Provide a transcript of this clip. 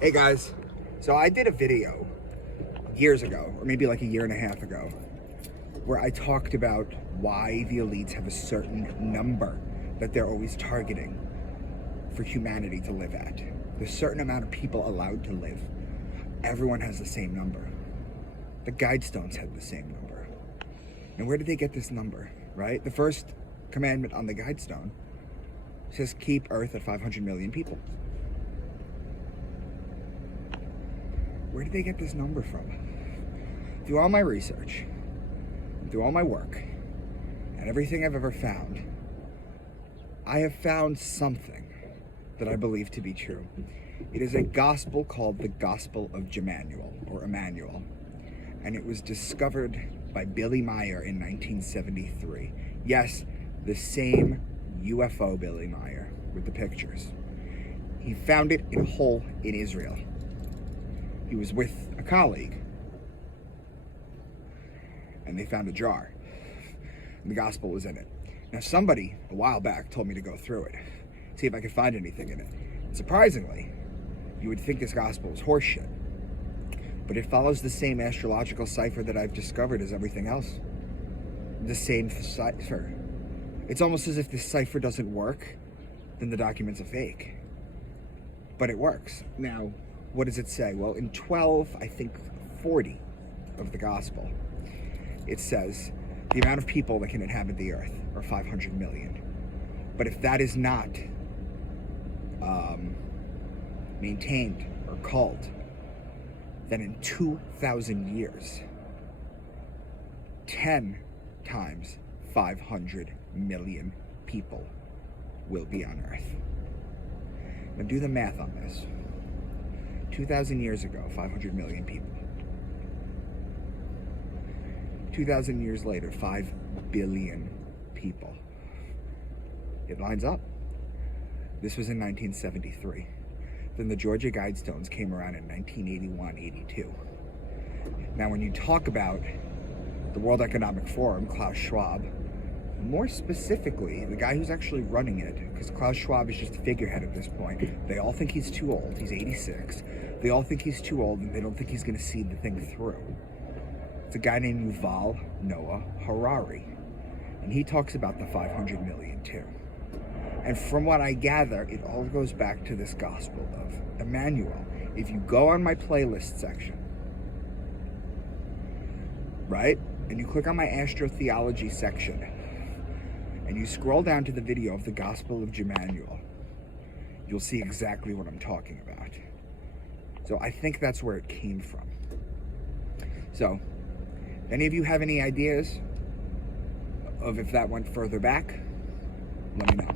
Hey guys, so I did a video years ago, or maybe like a year and a half ago, where I talked about why the elites have a certain number that they're always targeting for humanity to live at. There's a certain amount of people allowed to live. Everyone has the same number. The Guidestones had the same number. And where did they get this number, right? The first commandment on the Guidestone says keep Earth at 500 million people. Where did they get this number from? Through all my research, through all my work, and everything I've ever found, I have found something that I believe to be true. It is a gospel called the Gospel of Emmanuel, or Emmanuel, and it was discovered by Billy Meier in 1973. Yes, the same UFO Billy Meier with the pictures. He found it in a hole in Israel. He was with a colleague, and they found a jar, and the gospel was in it. Now somebody, a while back, told me to go through it, see if I could find anything in it. And surprisingly, you would think this gospel was horseshit, but it follows the same astrological cipher that I've discovered as everything else. The same cipher. It's almost as if this cipher doesn't work, then the document's a fake. But it works. Now, what does it say? Well, in 40 of the gospel, it says the amount of people that can inhabit the earth are 500 million. But if that is not maintained or called, then in 2,000 years, 10 times 500 million people will be on earth. Now do the math on this. 2,000 years ago, 500 million people. 2,000 years later, 5 billion people. It lines up. This was in 1973. Then the Georgia Guidestones came around in 1981-82. Now, when you talk about the World Economic Forum, Klaus Schwab, more specifically, the guy who's actually running it, because Klaus Schwab is just a figurehead at this point. They all think he's too old. He's 86. They all think he's too old, and they don't think he's going to see the thing through. It's a guy named Yuval Noah Harari, and he talks about the 500 million too. And from what I gather, it all goes back to this gospel of Emmanuel. If you go on my playlist section, right, and you click on my astrotheology section, and you scroll down to the video of the Gospel of Emmanuel, you'll see exactly what I'm talking about. So I think that's where it came from. So, if any of you have any ideas of if that went further back, let me know.